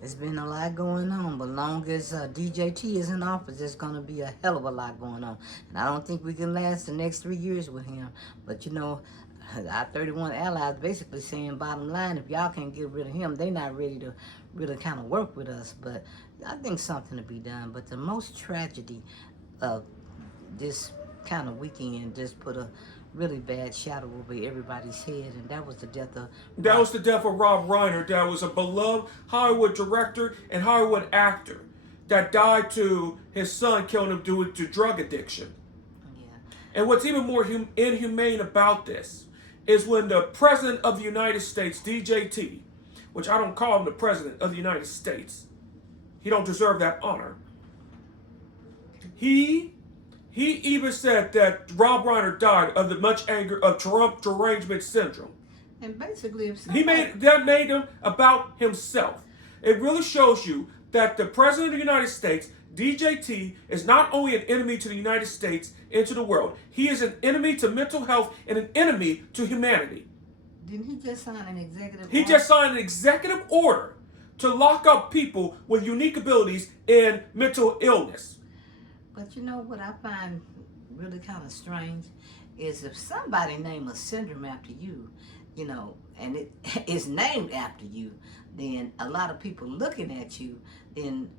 It's been a lot going on, but long as DJT is in office, there's going to be a hell of a lot going on. And I don't think we can last the next 3 years with him. But our 31 allies basically saying, bottom line, if y'all can't get rid of him, they not ready to really kind of work with us. But I think something to be done. But the most tragedy of this kind of weekend just put a really bad shadow over everybody's head, and that was the death of That Rob. was the death of Rob Reiner. That was a beloved Hollywood director and Hollywood actor that died to his son killing him due to drug addiction. Yeah. And what's even more inhumane about this is when the President of the United States, DJT, which I don't call him the President of the United States, he don't deserve that honor. He even said that Rob Reiner died of the much anger of Trump derangement syndrome. And basically, if He somebody, made him about himself. It really shows you that the President of the United States, DJT, is not only an enemy to the United States and to the world. He is an enemy to mental health and an enemy to humanity. didn't he just sign an executive He order? just signed an executive order to lock up people with unique abilities and mental illness. But you know what I find really kind of strange is if somebody name a syndrome after you, and it is named after you, then a lot of people looking at you, then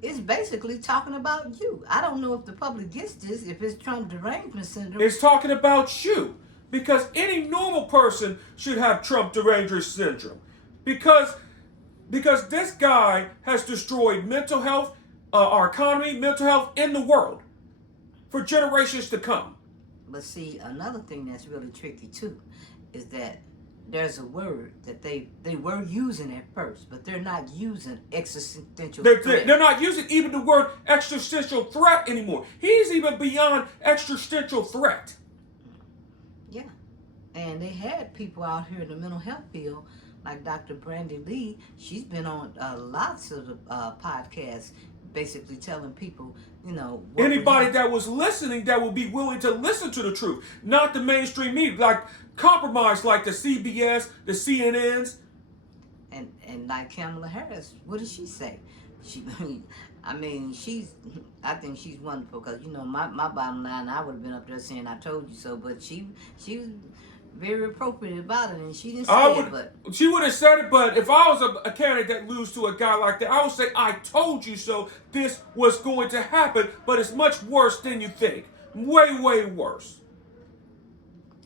it's basically talking about you. I don't know if the public gets this, if it's Trump derangement syndrome. It's talking about you. Because any normal person should have Trump derangement syndrome. Because this guy has destroyed mental health, our economy, mental health in the world for generations to come. But see, another thing that's really tricky too is that there's a word that they were using at first, but they're not using existential They're, threat. they're not using even the word existential threat anymore. He's even beyond existential threat. Yeah. And they had people out here in the mental health field, like Dr. Brandy Lee. She's been on lots of podcasts, basically telling people, Anybody that was listening that would be willing to listen to the truth, not the mainstream media, like compromise, like the CBS, the CNNs. And like Kamala Harris, what did she say? She, I think she's wonderful because my bottom line, I would have been up there saying I told you so, but she was very appropriate about it, and she didn't say it, but She would have said it, but if I was a candidate that lose to a guy like that, I would say, I told you so, this was going to happen, but it's much worse than you think. Way, way worse.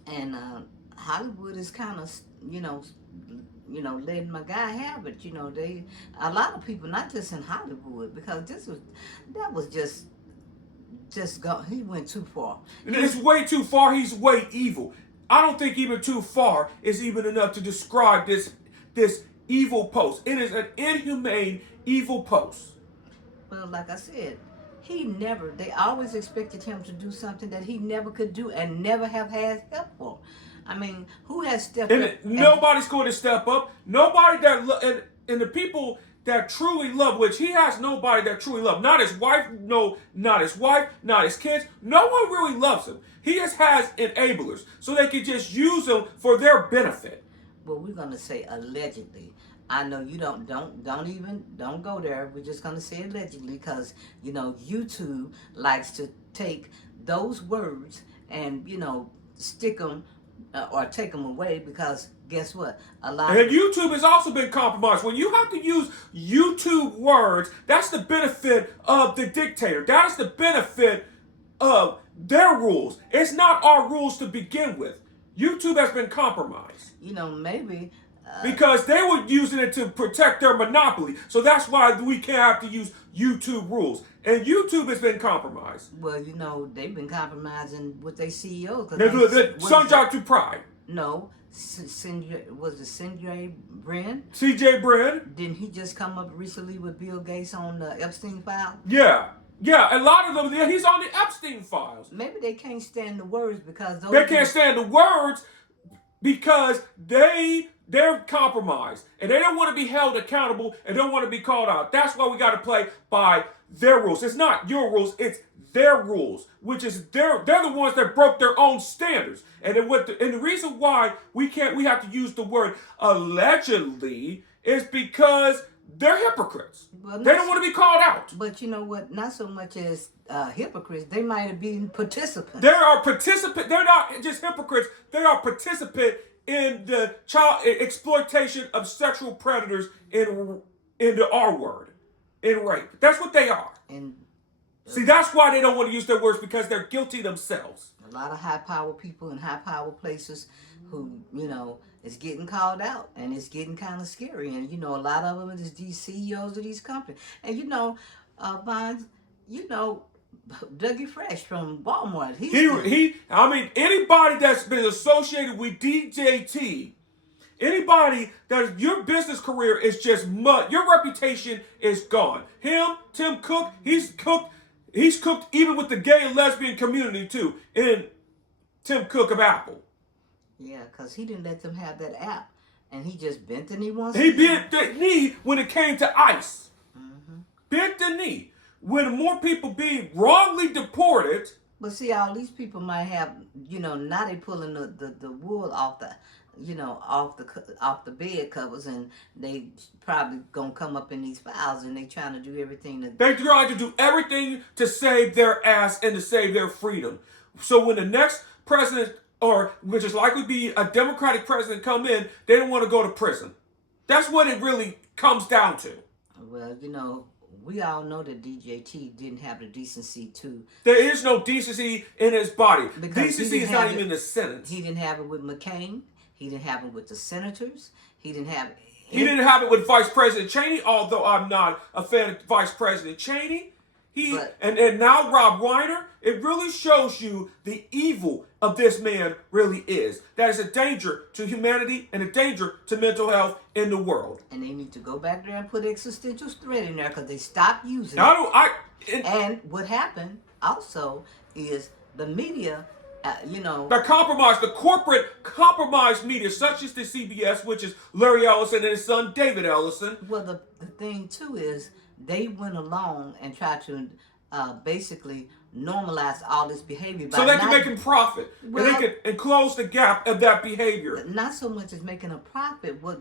and Hollywood is kind of letting my guy have it. They a lot of people, not just in Hollywood, because that was just go. He went too far. It's way too far. He's way evil. I don't think even too far is even enough to describe this evil post. It is an inhumane, evil post. Well, like I said, they always expected him to do something that he never could do and never have had help for. I mean, who has stepped up? Nobody's going to step up. Nobody and the people that truly love, which he has nobody that truly love. Not his wife, no, not his wife, not his kids. No one really loves him. He just has enablers, so they can just use him for their benefit. Well, we're gonna say allegedly. I know you don't go there. We're just gonna say allegedly because YouTube likes to take those words and stick them or take them away because guess what? And YouTube has also been compromised. When you have to use YouTube words, that's the benefit of the dictator. That is the benefit of their rules. It's not our rules to begin with. YouTube has been compromised. Maybe. Because they were using it to protect their monopoly. So that's why we can't have to use YouTube rules. And YouTube has been compromised. Well, they've been compromising with their CEOs. Sunjak to Pride. No. Was it CJ Brin? CJ Brin. Didn't he just come up recently with Bill Gates on the Epstein file? Yeah. Yeah, a lot of them, he's on the Epstein files. Maybe they can't stand the words because they can't stand the words because they're compromised and they don't want to be held accountable and don't want to be called out. That's why we got to play by their rules. It's not your rules, it's their rules, which is they're the ones that broke their own standards. And the reason why we have to use the word allegedly is because they're hypocrites. Well, They don't want to be called out. But you know what? Not so much as hypocrites. They might have been participants. They are participant. They're not just hypocrites. They are participant in the child exploitation of sexual predators in the R word, in rape. That's what they are. And see, that's why they don't want to use their words, because they're guilty themselves. a lot of high power people in high power places who, is getting called out, and it's getting kind of scary. And a lot of them is these CEOs of these companies. And Vines, Dougie Fresh from Walmart. Anybody that's been associated with DJT, anybody that your business career is just mud, your reputation is gone. Him, Tim Cook, he's cooked even with the gay and lesbian community too. And Tim Cook of Apple. Yeah, because he didn't let them have that app, and he just bent the knee once. He bent the knee when it came to ICE. Mm-hmm. Bent the knee. When more people being wrongly deported. But see, all these people might have, now they pulling the wool off the, off the bed covers, and they probably gonna come up in these files, and they trying to do everything They're trying to do everything to save their ass and to save their freedom. So when the next president, or which is likely to be a Democratic president, come in, they don't want to go to prison. That's what it really comes down to. Well, we all know that DJT didn't have the decency to. There is no decency in his body. Decency is not even in the sentence. He didn't have it with McCain. He didn't have it with the senators. He didn't have it. He didn't have it with Vice President Cheney, although I'm not a fan of Vice President Cheney. And now Rob Reiner, it really shows you the evil of this man really is. That is a danger to humanity and a danger to mental health in the world. And they need to go back there and put existential threat in there, because they stopped using it. And what happened also is the media, the compromise, the corporate compromised media, such as the CBS, which is Larry Ellison and his son David Ellison. Well, the thing too is they went along and tried to basically normalize all this behavior. So they can make a profit. Well, and they can close the gap of that behavior. Not so much as making a profit, what,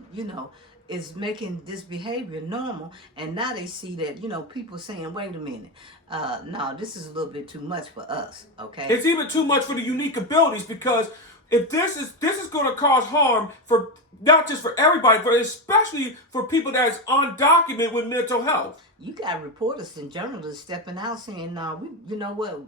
is making this behavior normal. And now they see that, people saying, wait a minute, no, this is a little bit too much for us, okay? It's even too much for the unique abilities, because if this is going to cause harm for not just for everybody, but especially for people that is undocumented with mental health. You got reporters and journalists stepping out saying, "No, you know what?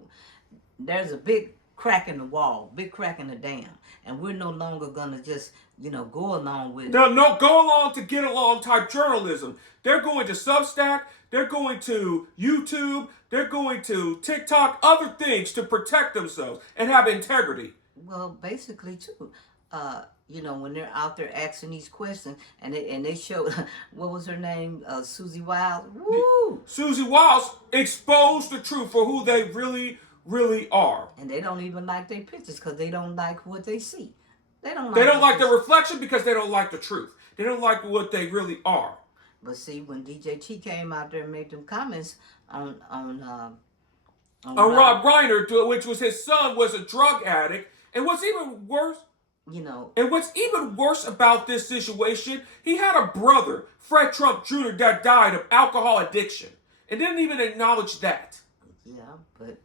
There's a big crack in the wall, big crack in the dam, and we're no longer gonna just, go along with." No, go along to get along type journalism. They're going to Substack. They're going to YouTube. They're going to TikTok. Other things to protect themselves and have integrity. Well, basically, too, when they're out there asking these questions, and they show, what was her name, Susie Wiles. Woo! Susie Wiles exposed the truth for who they really, really are. And they don't even like their pictures, because they don't like what they see. They don't like the reflection, because they don't like the truth. They don't like what they really are. But see, when DJT came out there and made them comments on Rob Reiner, which was his son, was a drug addict. And what's even worse, and what's even worse about this situation, he had a brother, Fred Trump Jr., that died of alcohol addiction, and didn't even acknowledge that. Yeah, but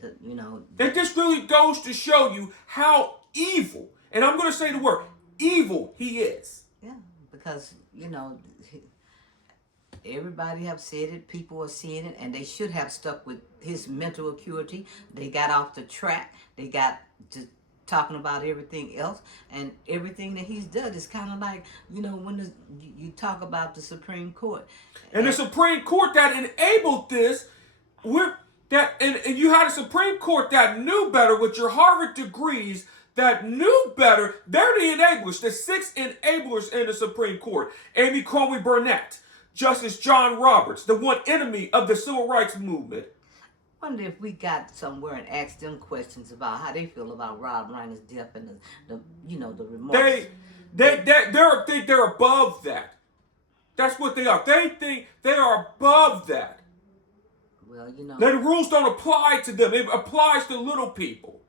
it just really goes to show you how evil, and I'm going to say the word evil, he is. Yeah, because everybody have said it, people are seeing it, and they should have stuck with his mental acuity. They got off the track. They got to talking about everything else, and everything that he's done is kind of like, when you talk about the Supreme Court. And the Supreme Court that enabled this, and you had a Supreme Court that knew better with your Harvard degrees, that knew better. They're the enablers, the 6 enablers in the Supreme Court. Amy Coney Barrett, Justice John Roberts, the one enemy of the Civil Rights Movement. I wonder if we got somewhere and asked them questions about how they feel about Rob Reiner's death and the remorse. They think they're above that. That's what they are. They think they are above that. Well, the rules don't apply to them. It applies to little people.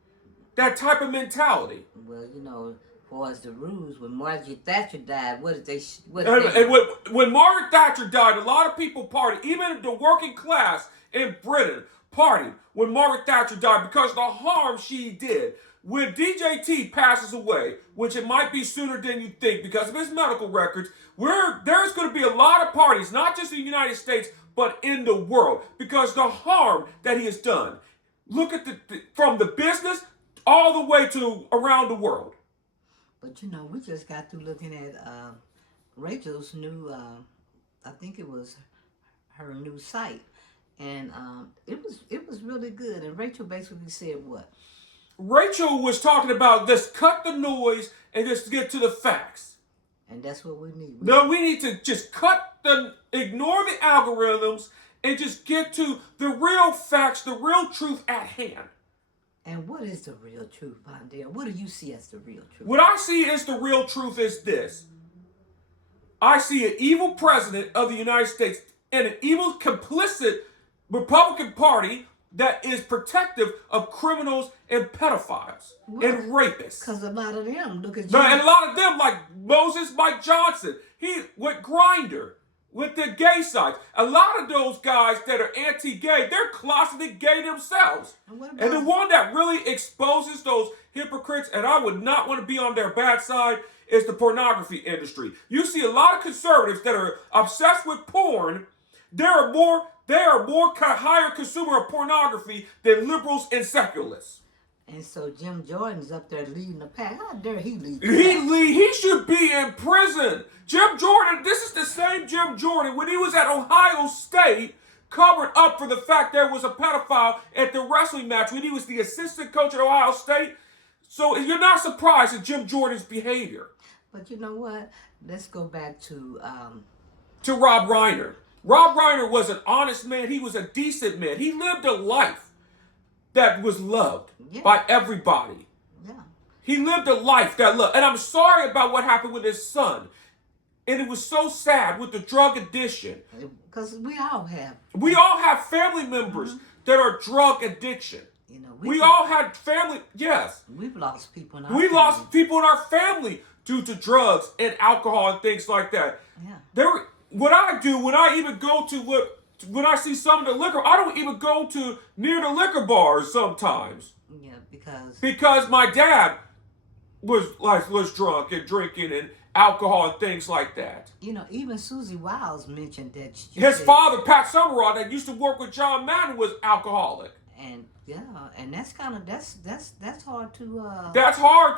That type of mentality. Well, far as the rules, when Margaret Thatcher died, what did they? And when Margaret Thatcher died, a lot of people partied, even the working class in Britain partied when Margaret Thatcher died because of the harm she did. When DJT passes away, which it might be sooner than you think because of his medical records, there's going to be a lot of parties, not just in the United States, but in the world, because the harm that he has done. Look at from the business all the way to around the world. But you know, we just got through looking at Rachel's new, I think it was her new site, and it was really good. And Rachel basically said what? Rachel was talking about just cut the noise and just get to the facts. And that's what we need. No, we need to just ignore the algorithms and just get to the real facts, the real truth at hand. And what is the real truth, Vondale? What do you see as the real truth? What I see as the real truth is this. I see an evil president of the United States and an evil, complicit Republican Party that is protective of criminals and pedophiles and rapists. Because a lot of them, look at you. And a lot of them, like Moses Mike Johnson, he with Reiner, with the gay sites. A lot of those guys that are anti-gay, they're closeted gay themselves. And the one that really exposes those hypocrites, and I would not want to be on their bad side, is the pornography industry. You see a lot of conservatives that are obsessed with porn. They are more higher consumer of pornography than liberals and secularists. And so Jim Jordan's up there leading the pack. How dare he lead the pack? He should be in prison. Jim Jordan, this is the same Jim Jordan when he was at Ohio State, covered up for the fact there was a pedophile at the wrestling match when he was the assistant coach at Ohio State. So you're not surprised at Jim Jordan's behavior. But you know what? Let's go back to Rob Reiner. Rob Reiner was an honest man. He was a decent man. He lived a life that was loved by everybody. Yeah. He lived a life that loved. And I'm sorry about what happened with his son. And it was so sad with the drug addiction. Because we all have. We all have family members that are drug addiction. You know, we all had family, yes. We've lost people in our family. We lost people in our family due to drugs and alcohol and things like that. Yeah. What I do when I even go to when I see some of the liquor, I don't even go to near the liquor bars sometimes. Yeah, because my dad was drunk and drinking and alcohol and things like that. You know, even Susie Wiles mentioned that his father, Pat Summerall, that used to work with John Madden, was alcoholic. And and that's kind of that's hard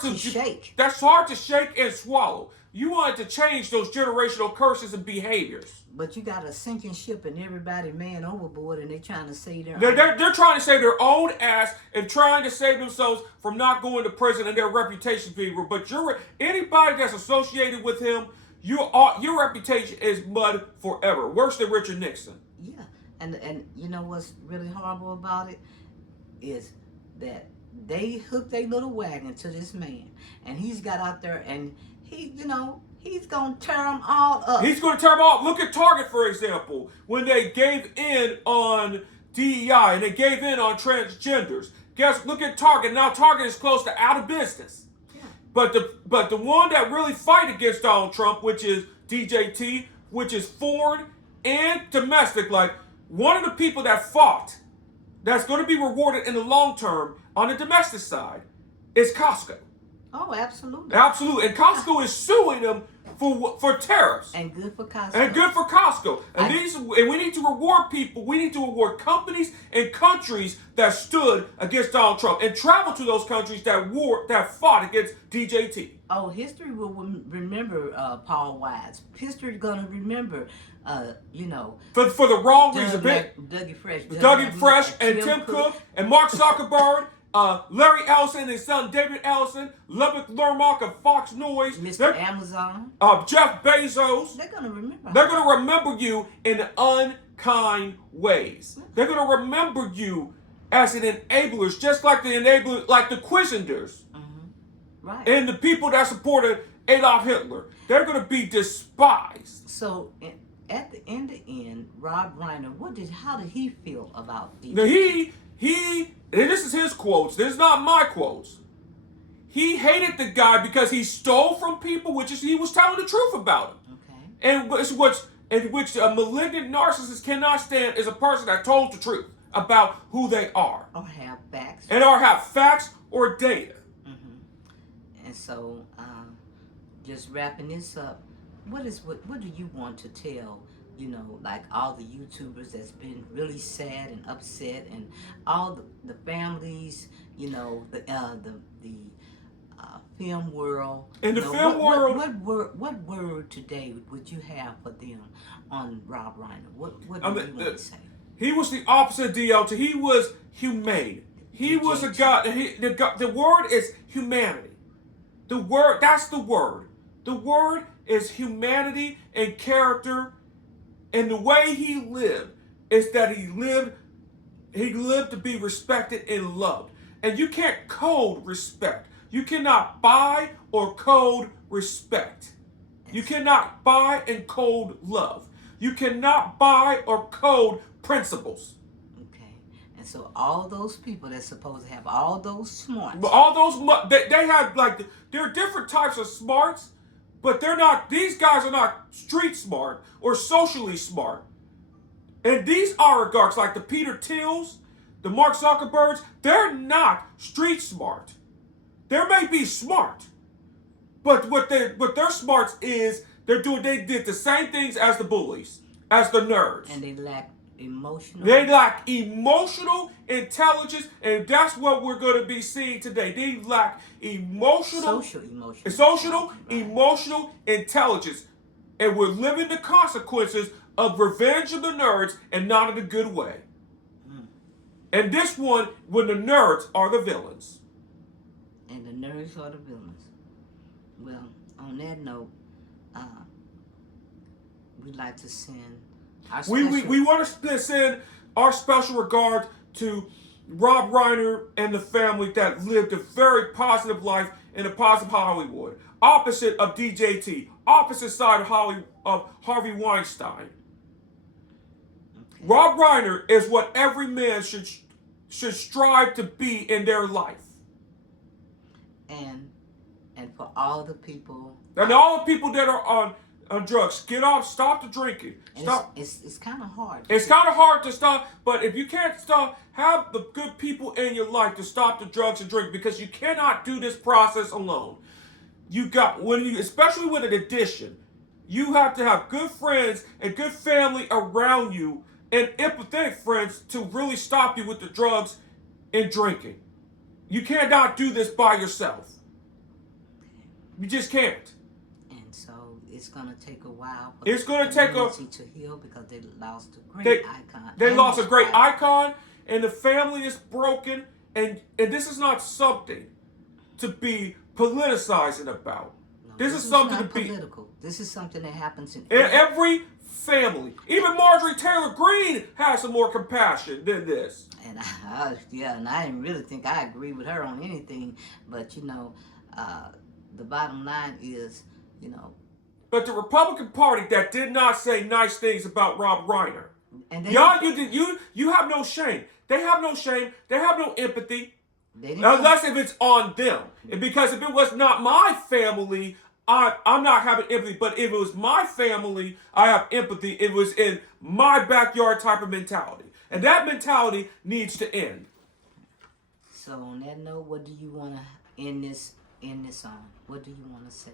to shake. That's hard to shake and swallow. You wanted to change those generational curses and behaviors. But you got a sinking ship and everybody man overboard, and they're trying to save their they're trying to save their own ass and trying to save themselves from not going to prison and their reputation people. But anybody that's associated with him, your reputation is mud forever. Worse than Richard Nixon. Yeah, and you know what's really horrible about it is that they hooked their little wagon to this man, and he's got out there and he's going to tear them all up. He's going to tear them all up. Look at Target, for example, when they gave in on DEI and they gave in on transgenders. Look at Target. Now Target is close to out of business. Yeah. But the one that really fight against Donald Trump, which is DJT, which is foreign and domestic, like one of the people that fought, that's going to be rewarded in the long term on the domestic side, is Costco. Oh, absolutely. Absolutely. And Costco is suing them for tariffs. And good for Costco. And we need to reward people. We need to reward companies and countries that stood against Donald Trump and travel to those countries that fought against DJT. Oh, history will remember Paul Wise. History is going to remember, for the wrong reason. Dougie Fresh and Tim Cook and Mark Zuckerberg. Larry Ellison and his son David Ellison, Lubbock Lermock of Fox News, Mr. Amazon, Jeff Bezos. They're going to remember. They're going to remember you in unkind ways. They're going to remember you as an enablers, just like the Quizzenders. Mm-hmm. Right. And the people that supported Adolf Hitler. They're going to be despised. So at the end, Rob Reiner, how did he feel about these? Now and this is his quotes. This is not my quotes. He hated the guy because he stole from people, which is he was telling the truth about him. Okay. And which a malignant narcissist cannot stand is a person that told the truth about who they are. Or have facts. Or have facts or data. Mm-hmm. And so, just wrapping this up, what do you want to tell, like all the YouTubers that's been really sad and upset, and all the families, the film world. In the film world, what word today would you have for them on Rob Reiner? What do you want to say? He was the opposite of DLT. He was humane. He was a guy. The word is humanity. The word, that's the word. The word is humanity and character. And the way he lived is that he lived to be respected and loved. And you can't code respect. You cannot buy or code respect. You cannot buy and code love. You cannot buy or code principles. Okay. And so all those people that's supposed to have all those smarts. But all those, they have there are different types of smarts, but they're not, these guys are not street smart or socially smart. And these oligarchs like the Peter Thiels, the Mark Zuckerbergs, they're not street smart. They may be smart, but what their smarts is, they did the same things as the bullies, as the nerds. And they lack emotional. They lack emotional intelligence, and that's what we're going to be seeing today. They lack emotional intelligence, and we're living the consequences of revenge of the nerds, and not in a good way. And this one, when the nerds are the villains. And the nerds are the villains. Well, on that note, we'd like to send our we want to send our special regard to Rob Reiner and the family that lived a very positive life in a positive Hollywood. Opposite of DJT. Opposite side of Harvey Weinstein. Okay. Rob Reiner is what every man should strive to be in their life. And for all the people. And all the people that are on drugs, get off, stop the drinking. Stop. It's kind of hard. It's kind of hard to stop, but if you can't stop, have the good people in your life to stop the drugs and drink, because you cannot do this process alone. Especially with an addiction, you have to have good friends and good family around you and empathetic friends to really stop you with the drugs and drinking. You cannot do this by yourself. You just can't. And so it's going to take a while for the community to heal, because they lost a great icon. They lost a great icon, and the family is broken, and this is not something to be politicizing about. No, this is something not to be political. This is something that happens in every family. Even Marjorie Taylor Greene has some more compassion than this. And I didn't really think I agree with her on anything, but the bottom line is, But the Republican Party that did not say nice things about Rob Reiner, and you have no shame. They have no shame. They have no empathy, unless if it's on them. Because if it was not my family, I'm not having empathy. But if it was my family, I have empathy. It was in my backyard type of mentality, and that mentality needs to end. So on that note, what do you want to end this on? What do you want to say?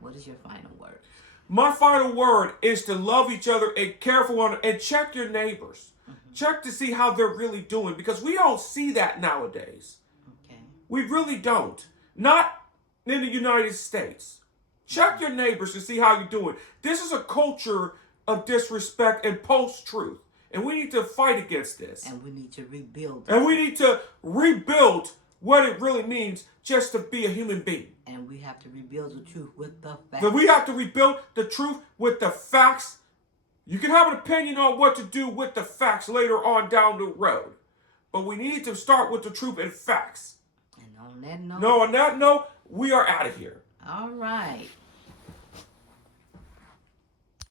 What is your final word? My final word is to love each other and care for one another, and check your neighbors. Mm-hmm. Check to see how they're really doing, because we don't see that nowadays. Okay. We really don't. Not in the United States. Check your neighbors to see how you're doing. This is a culture of disrespect and post-truth, and we need to fight against this. And we need to rebuild. And we need to rebuild what it really means just to be a human being. And we have to rebuild the truth with the facts. But we have to rebuild the truth with the facts. You can have an opinion on what to do with the facts later on down the road. But we need to start with the truth and facts. And on that note... No, on that note, we are out of here. All right.